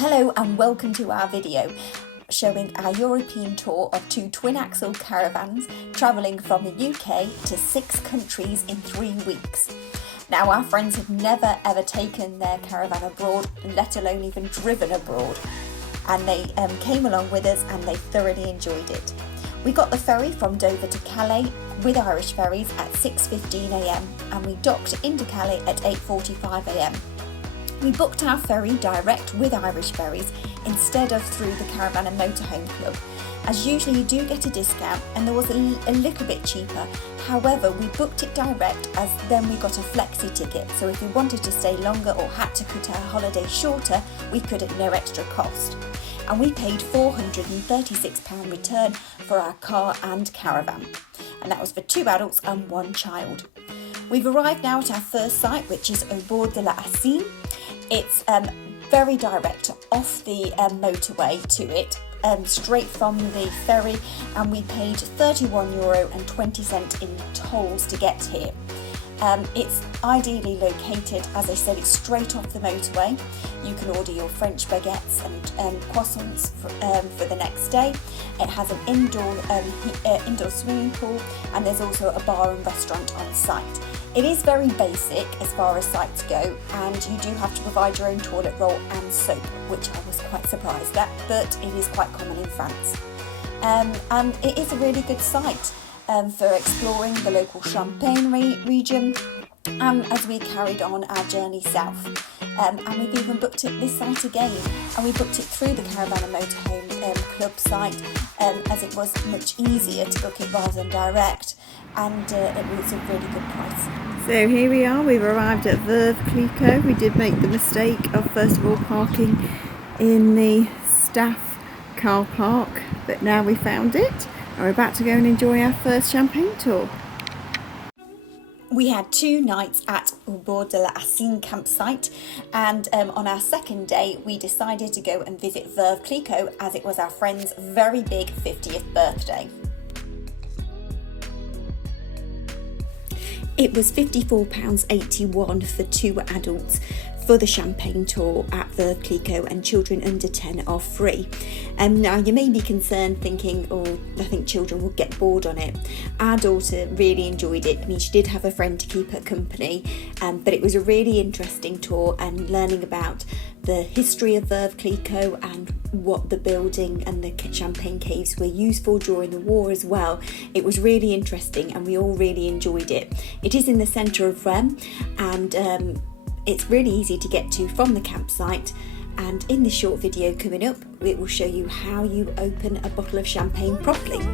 Hello and welcome to our video showing our European tour of two twin-axle caravans travelling from the UK to 6 countries in 3 weeks. Now our friends have never ever taken their caravan abroad, let alone even driven abroad, and they came along with us and they thoroughly enjoyed it. We got the ferry from Dover to Calais with Irish ferries at 6:15 a.m. and we docked into Calais at 8:45 a.m. We booked our ferry direct with Irish Ferries instead of through the Caravan and Motorhome Club, as usually you do get a discount and there was a little bit cheaper. However, we booked it direct as then we got a flexi ticket, so if we wanted to stay longer or had to cut our holiday shorter, we could at no extra cost. And we paid £436 return for our car and caravan, and that was for 2 adults and 1 child. We've arrived now at our first site, which is au bord de la Hassine. It's very direct off the motorway to it, straight from the ferry, and we paid €31.20 in tolls to get here. It's ideally located, as I said, it's straight off the motorway. You can order your French baguettes and croissants for the next day. It has an indoor swimming pool, and there's also a bar and restaurant on site. It is very basic as far as sites go, and you do have to provide your own toilet roll and soap, which I was quite surprised at, but it is quite common in France. And it is a really good site for exploring the local Champagne region as we carried on our journey south. And we've even booked this site again, and we booked it through the Caravan and Motorhome Club site, as it was much easier to book it rather than direct, and it was a really good price. So here we are, we've arrived at Veuve Clicquot. We did make the mistake of first of all parking in the staff car park, but now we found it and we're about to go and enjoy our first champagne tour. We had 2 nights at au bord de la Hassine campsite, and on our second day we decided to go and visit Veuve Clicquot as it was our friend's very big 50th birthday. It was £54.81 for 2 adults for the champagne tour at Veuve Clicquot, and children under 10 are free. Now you may be concerned thinking, I think children would get bored on it. Our daughter really enjoyed it. I mean, she did have a friend to keep her company, but it was a really interesting tour, and learning about the history of Veuve Clicquot and what the building and the champagne caves were used for during the war as well. It was really interesting and we all really enjoyed it. It is in the centre of Rennes, and it's really easy to get to from the campsite, and in this short video coming up it will show you how you open a bottle of champagne properly.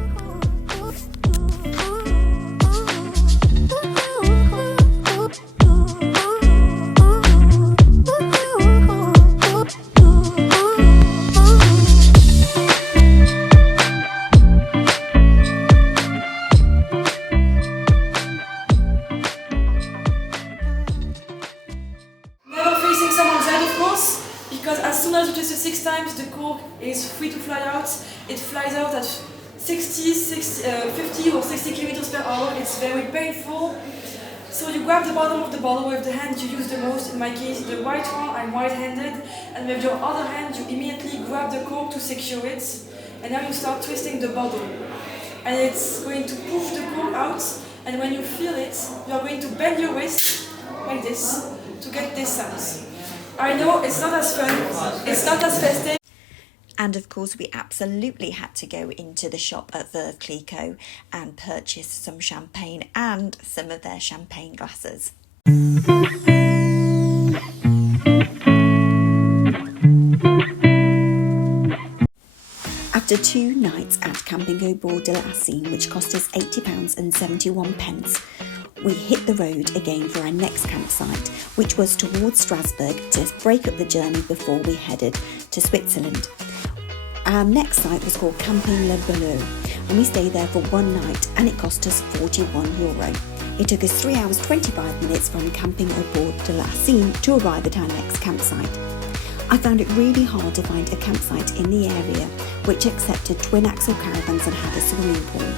Because as soon as you twist it 6 times, the cork is free to fly out. It flies out at 50 or 60 kilometers per hour. It's very painful. So you grab the bottom of the bottle with the hand you use the most. In my case, the right one, I'm right-handed. And with your other hand, you immediately grab the cork to secure it. And now you start twisting the bottle. And it's going to push the cork out. And when you feel it, you are going to bend your wrist like this to get this sound. I know it's not as fun, it's not as festive. And of course we absolutely had to go into the shop at Veuve Clicquot and purchase some champagne and some of their champagne glasses. After 2 nights at camping au bord de la Hassine, which cost us £80.71, we hit the road again for our next campsite, which was towards Strasbourg, to break up the journey before we headed to Switzerland. Our next site was called Camping Le Boulot, and we stayed there for 1 night and it cost us €41. It took us 3 hours 25 minutes from camping au bord de la Hassine to arrive at our next campsite. I found it really hard to find a campsite in the area which accepted twin-axle caravans and had a swimming pool.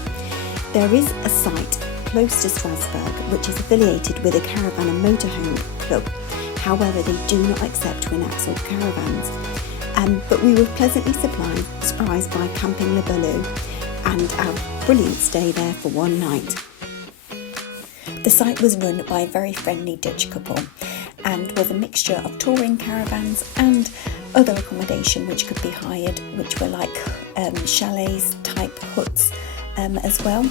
There is a site close to Strasbourg which is affiliated with a Caravan and Motorhome Club. However, they do not accept twin-axle caravans. but we were pleasantly surprised by Camping Le Balou and our brilliant stay there for one night. The site was run by a very friendly Dutch couple and was a mixture of touring caravans and other accommodation which could be hired, which were like chalets type huts as well.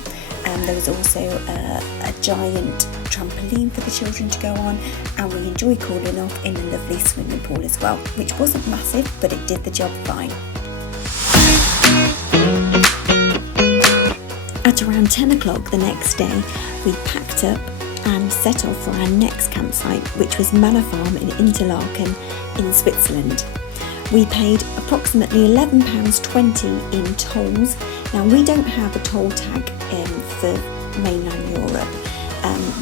There was also a giant trampoline for the children to go on, and we enjoyed cooling off in a lovely swimming pool as well, which wasn't massive but it did the job fine. At around 10 o'clock the next day, we packed up and set off for our next campsite, which was Manor Farm in Interlaken in Switzerland. We paid approximately £11.20 in tolls. Now, we don't have a toll tag for mainland Europe.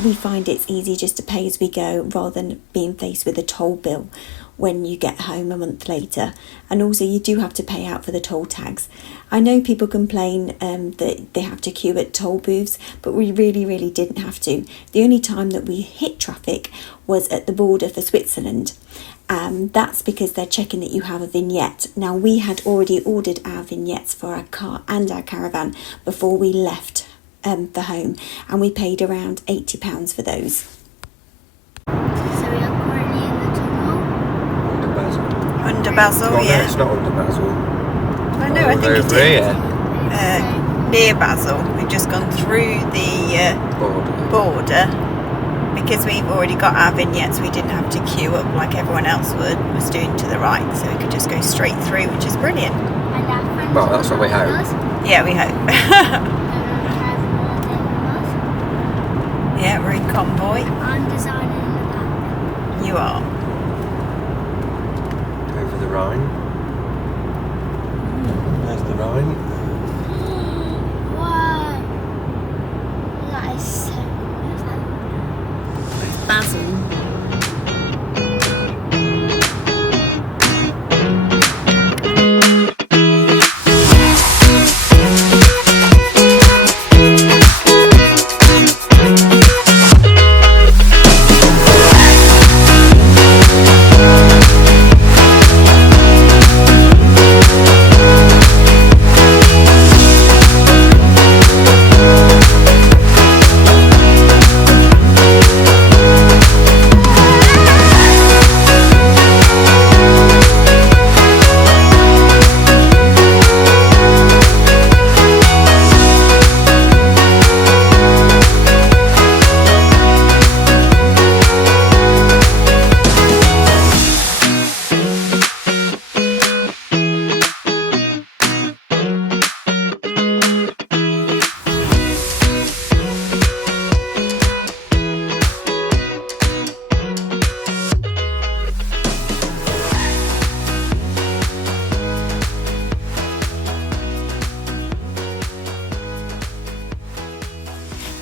We find it's easier just to pay as we go rather than being faced with a toll bill when you get home a month later. And also you do have to pay out for the toll tags. I know people complain that they have to queue at toll booths, but we really didn't have to. The only time that we hit traffic was at the border for Switzerland. That's because they're checking that you have a vignette. Now, we had already ordered our vignettes for our car and our caravan before we left for home, and we paid around £80 for those. So we are currently in the tunnel. Under Basel. Under Basel, Oh, yeah. no, it's not under Basel. I know, I think it Over is. here. Near Basel. We've just gone through the border. Because we've already got our vignettes, we didn't have to queue up like everyone else was doing to the right, so we could just go straight through, which is brilliant. And our friends Well, that's what we are hope. with us. Yeah, we hope. Don't have more than us. Yeah, we're in convoy. I'm designing the back. You are. Over the Rhine. There's the Rhine. Wow. That is so cool. Basel.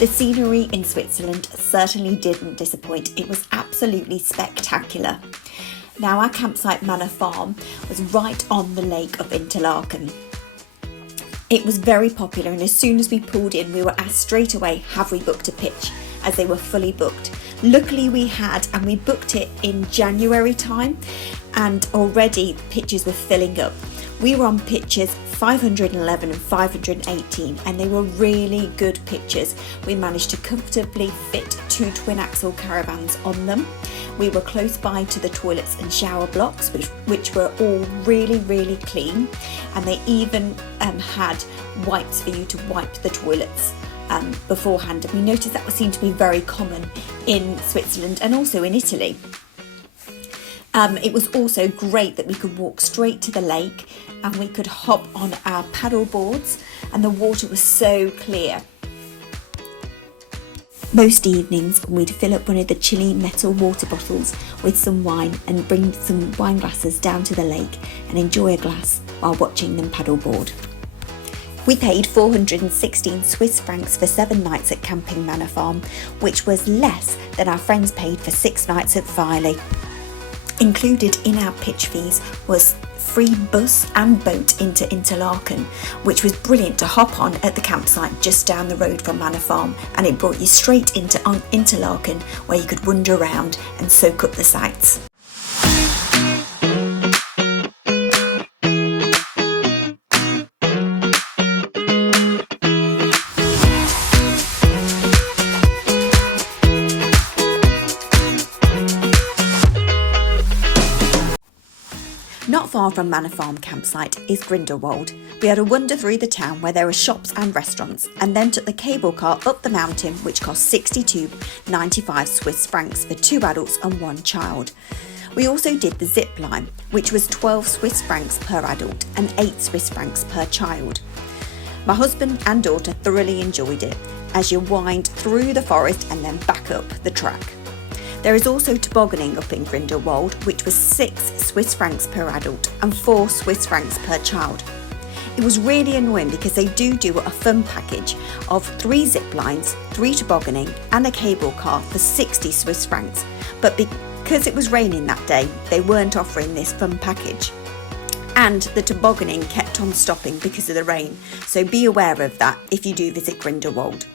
The scenery in Switzerland certainly didn't disappoint. It was absolutely spectacular. Now, our campsite Manor Farm was right on the lake of Interlaken. It was very popular, and as soon as we pulled in, we were asked straight away, have we booked a pitch, as they were fully booked. Luckily we had, and we booked it in January time, and already pitches were filling up. We were on pitches 511 and 518, and they were really good pitches. We managed to comfortably fit 2 twin axle caravans on them. We were close by to the toilets and shower blocks, which were all really clean, and they even had wipes for you to wipe the toilets beforehand. And we noticed that seemed to be very common in Switzerland and also in Italy. It was also great that we could walk straight to the lake and we could hop on our paddle boards, and the water was so clear. Most evenings we'd fill up one of the chilly metal water bottles with some wine and bring some wine glasses down to the lake and enjoy a glass while watching them paddleboard. We paid 416 Swiss francs for 7 nights at Camping Manor Farm, which was less than our friends paid for 6 nights at Ferry. Included in our pitch fees was free bus and boat into Interlaken, which was brilliant to hop on at the campsite just down the road from Manor Farm, and it brought you straight into Interlaken, where you could wander around and soak up the sights. Not far from Manor Farm campsite is Grindelwald. We had a wander through the town where there are shops and restaurants, and then took the cable car up the mountain, which cost 62.95 Swiss francs for 2 adults and 1 child. We also did the zip line, which was 12 Swiss francs per adult and 8 Swiss francs per child. My husband and daughter thoroughly enjoyed it, as you wind through the forest and then back up the track. There is also tobogganing up in Grindelwald, which was 6 Swiss francs per adult and 4 Swiss francs per child. It was really annoying because they do a fun package of 3 zip lines, 3 tobogganing and a cable car for 60 Swiss francs, but because it was raining that day, they weren't offering this fun package. And the tobogganing kept on stopping because of the rain, so be aware of that if you do visit Grindelwald.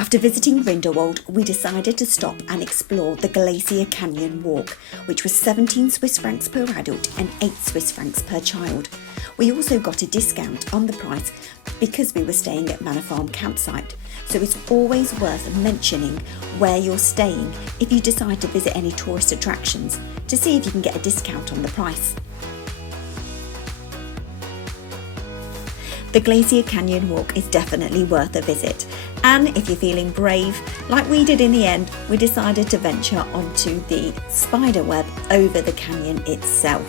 After visiting Grindelwald, we decided to stop and explore the Glacier Canyon Walk, which was 17 Swiss francs per adult and 8 Swiss francs per child. We also got a discount on the price because we were staying at Manor Farm campsite, so it's always worth mentioning where you're staying if you decide to visit any tourist attractions to see if you can get a discount on the price. The Glacier Canyon Walk is definitely worth a visit, and if you're feeling brave, like we did in the end, we decided to venture onto the spider web over the canyon itself,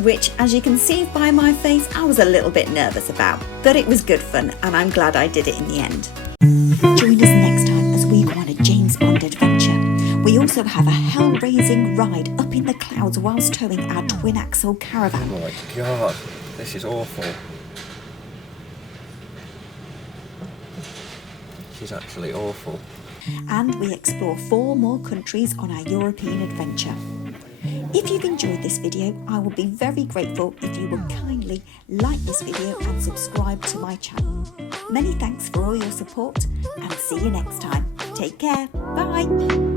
which, as you can see by my face, I was a little bit nervous about, but it was good fun and I'm glad I did it in the end. Join us next time as we go on a James Bond adventure. We also have a hell-raising ride up in the clouds whilst towing our twin-axle caravan. Oh my god, this is awful. This is actually awful. And we explore 4 more countries on our European adventure. If you've enjoyed this video, I will be very grateful if you will kindly like this video and subscribe to my channel. Many thanks for all your support and see you next time. Take care. Bye.